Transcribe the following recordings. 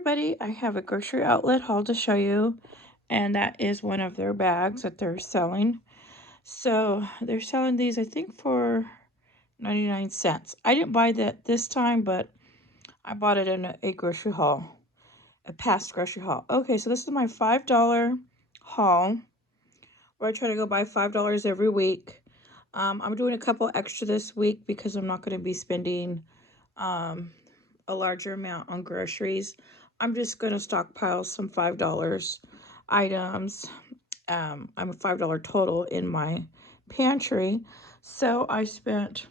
everybody, I have a grocery outlet haul to show you, and that is one of their bags that they're selling. So they're selling these, I think, for 99 cents. I didn't buy that this time, but I bought it in a grocery haul, a past grocery haul. Okay, so this is my $5 haul, where I try to go buy $5 every week. I'm doing a couple extra this week because I'm not going to be spending a larger amount on groceries. I'm just going to stockpile some $5 items. I'm a $5 total in my pantry. So I spent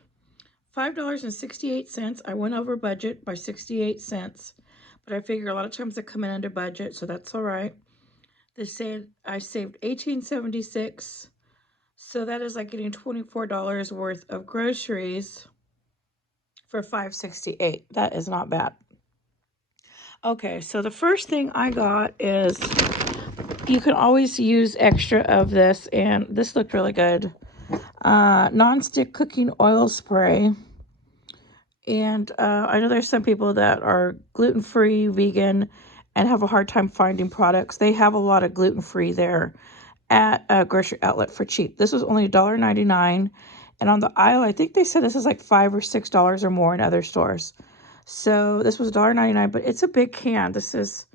$5.68. I went over budget by 68 cents, but I figure a lot of times I come in under budget, so that's all right. They said I saved $18.76. So that is like getting $24 worth of groceries for $5.68. That is not bad. Okay, so the first thing I got is, you can always use extra of this, and this looked really good. Non-stick cooking oil spray. And I know there's some people that are gluten-free, vegan, and have a hard time finding products. They have a lot of gluten-free there at a grocery outlet for cheap. This was only $1.99. And on the aisle, I think they said this is like $5 or $6 or more in other stores. So this was $1.99, but it's a big can. This is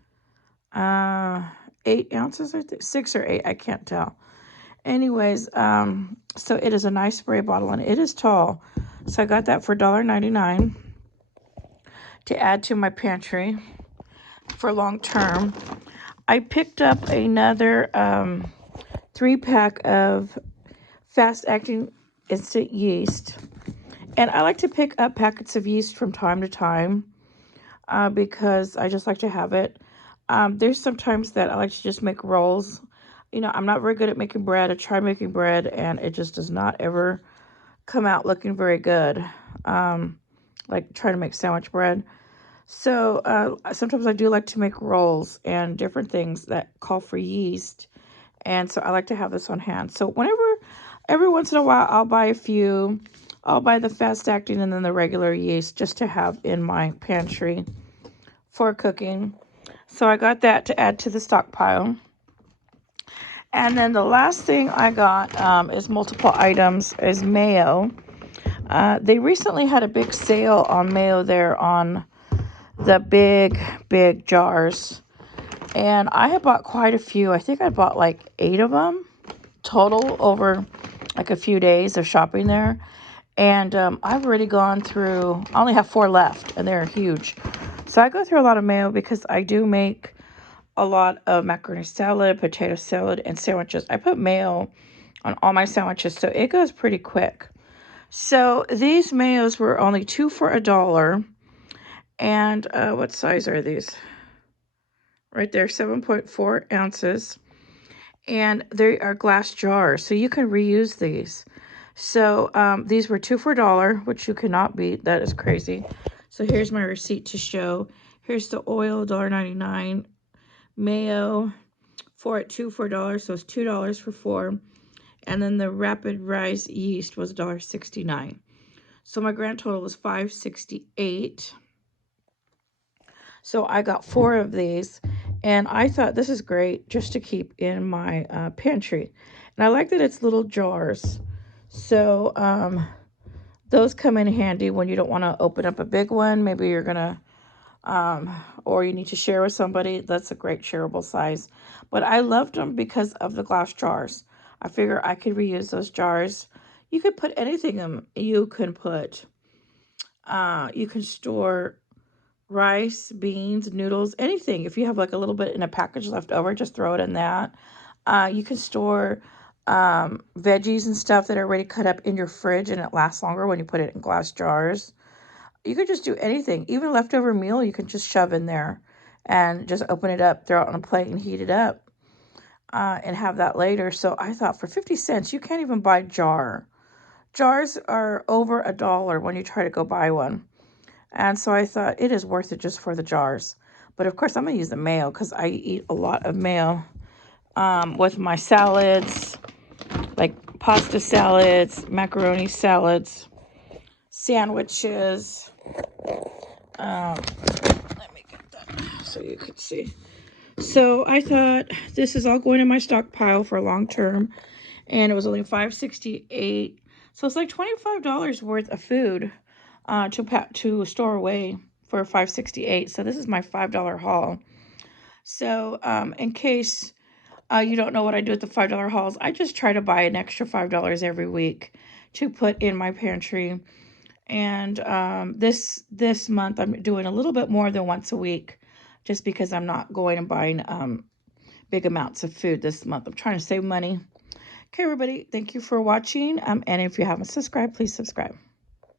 8 ounces, I think, 6 or 8, I can't tell. Anyways, so it is a nice spray bottle, and it is tall. So I got that for $1.99 to add to my pantry for long term. I picked up another 3-pack of fast-acting instant yeast. And I like to pick up packets of yeast from time to time because I just like to have it. There's sometimes that I like to just make rolls. You know, I'm not very good at making bread. I tried making bread, and it just does not ever come out looking very good. Like trying to make sandwich bread. So sometimes I do like to make rolls and different things that call for yeast. And so I like to have this on hand. So every once in a while, I'll buy a few. I'll buy the fast acting and then the regular yeast just to have in my pantry for cooking. So I got that to add to the stockpile. And then the last thing I got is multiple items, is mayo. They recently had a big sale on mayo there on the big jars. And I had bought quite a few. I think I bought like 8 of them total over like a few days of shopping there. And I've already gone through, I only have 4 left, and they're huge. So I go through a lot of mayo because I do make a lot of macaroni salad, potato salad, and sandwiches. I put mayo on all my sandwiches, so it goes pretty quick. So these mayos were only 2 for $1. And what size are these? Right there, 7.4 ounces. And they are glass jars, so you can reuse these. So these were 2 for $1, which you cannot beat. That is crazy. So here's my receipt to show. Here's the oil, $1.99. Mayo, 4 at 2 for $1, so it's $2 for 4. And then the rapid rise yeast was $1.69. So my grand total was $5.68. So I got 4 of these, and I thought this is great just to keep in my pantry. And I like that it's little jars. So those come in handy when you don't want to open up a big one. Maybe you're going to, or you need to share with somebody. That's a great shareable size. But I loved them because of the glass jars. I figure I could reuse those jars. You could put anything in them. You can store rice, beans, noodles, anything. If you have like a little bit in a package left over, just throw it in that. You can store veggies and stuff that are already cut up in your fridge, and it lasts longer when you put it in glass jars. You could just do anything. Even leftover meal, you can just shove in there and just open it up, throw it on a plate, and heat it up and have that later. So I thought for 50 cents, you can't even buy jar. Jars are over $1 when you try to go buy one. And so I thought it is worth it just for the jars. But of course, I'm going to use the mayo because I eat a lot of mayo with my salads, like pasta salads, macaroni salads, sandwiches. Let me get that so you could see. So I thought this is all going in my stockpile for long term, and it was only $5.68. So it's like $25 worth of food to store away for $5.68. So this is my $5 haul. So in case you don't know what I do with the $5 hauls, I just try to buy an extra $5 every week to put in my pantry. And this month I'm doing a little bit more than once a week, just because I'm not going and buying big amounts of food this month. I'm trying to save money. Okay, everybody, thank you for watching. And if you haven't subscribed, please subscribe.